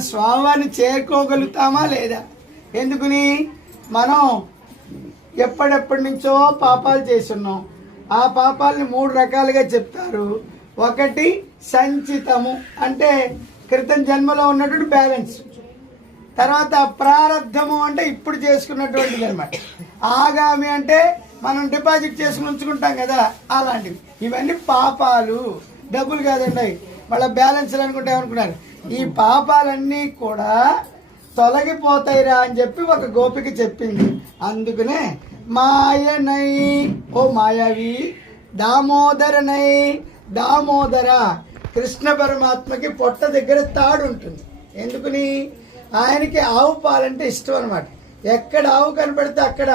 స్వామివారిని చేరుకోగలుగుతామా లేదా? ఎందుకుని? మనం ఎప్పటిప్పటి నుంచో పాపాలు చేస్తున్నాం. ఆ పాపాలని మూడు రకాలుగా చెప్తారు. ఒకటి సంచితము. అంటే క్రితం జన్మలో ఉన్నటువంటి బ్యాలెన్స్. తర్వాత ప్రారంధము అంటే ఇప్పుడు చేసుకున్నటువంటిది అనమాట ఆగామి అంటే మనం డిపాజిట్ చేసుకుని ఉంచుకుంటాం కదా అలాంటివి. ఇవన్నీ పాపాలు. డబ్బులు కాదండి. మళ్ళీ బ్యాలెన్స్లు అనుకుంటే ఏమనుకున్నారు? ఈ పాపాలన్నీ కూడా తొలగిపోతాయిరా అని చెప్పి ఒక గోపికి చెప్పింది. అందుకనే మాయనై ఓ మాయావి దామోదరనై దామోదర కృష్ణ పరమాత్మకి పొట్ట దగ్గర తాడు ఉంటుంది. ఎందుకని? ఆయనకి ఆవు పాలంటే ఇష్టం అనమాట ఎక్కడ ఆవు కనపడితే అక్కడ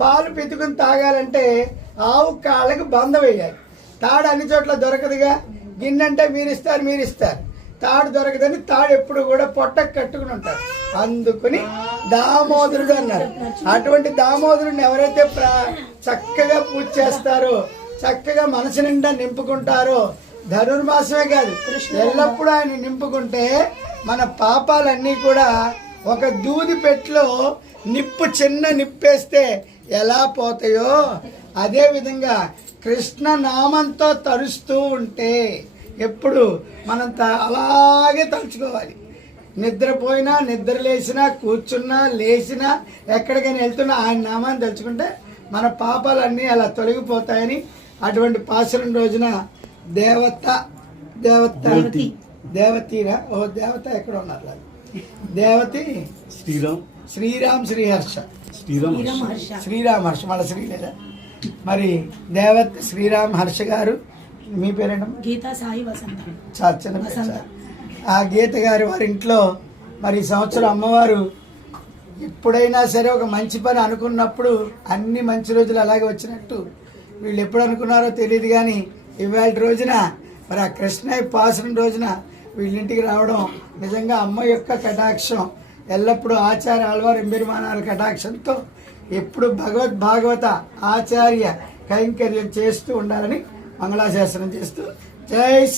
పాలు పితుకుని తాగాలంటే ఆవు కాళ్ళకి బంద వేయాలి. తాడు అన్ని చోట్ల దొరకదుగా. గిన్నెంటే మీరు ఇస్తారు మీరు ఇస్తారు. తాడు దొరకదని తాడు ఎప్పుడు కూడా పొట్టకు కట్టుకుని ఉంటారు. అందుకుని దామోదరుడు అన్నారు. అటువంటి దామోదరుడిని ఎవరైతే ప్రా- చక్కగా పూజ చేస్తారో చక్కగా మనసు నిండా నింపుకుంటారో ధనుర్మాసమే కాదు ఎల్లప్పుడూ ఆయన నింపుకుంటే మన పాపాలన్నీ కూడా ఒక దూది పెట్టులో నిప్పు చిన్న నిప్పేస్తే ఎలా పోతాయో అదేవిధంగా కృష్ణ నామంతో తరుస్తూ ఉంటే ఎప్పుడు మనం త- అలాగే తలుచుకోవాలి. నిద్రపోయినా నిద్ర లేచినా కూర్చున్నా లేచినా ఎక్కడికైనా వెళ్తున్నా ఆయన నామాన్ని తలుచుకుంటే మన పాపాలన్నీ అలా తొలగిపోతాయని అటువంటి పాసరం రోజున దేవత దేవత దేవతీరా ఓ దేవత ఎక్కడ ఉన్నారు వాళ్ళు? దేవతి? శ్రీరామ్. శ్రీరామ్ శ్రీహర్ష. శ్రీరామ్ శ్రీరామ్ హర్ష. మళ్ళీ శ్రీ లేదా మరి దేవత శ్రీరామ్ హర్ష గారు మీ పేరేంటమ్మా గీతా సాయి వసంత చాలా చిన్న పేరు. సార్. ఆ గీత గారి వారి ఇంట్లో మరి ఈ సంవత్సరం అమ్మవారు ఎప్పుడైనా సరే ఒక మంచి పని అనుకున్నప్పుడు అన్ని మంచి రోజులు అలాగే వచ్చినట్టు వీళ్ళు ఎప్పుడు అనుకున్నారో తెలియదు కానీ ఇవాళ రోజున మరి ఆ కృష్ణయ్య పాసరం రోజున వీళ్ళింటికి రావడం నిజంగా అమ్మ యొక్క కటాక్షం ఎల్లప్పుడూ ఆచార్య ఆళ్వారు ఎంబెరుమానాల కటాక్షంతో ఎప్పుడు భగవద్ భాగవత ఆచార్య కైంకర్యం చేస్తూ ఉండాలని మంగళాశాసనం చేస్తూ జై శ్రీ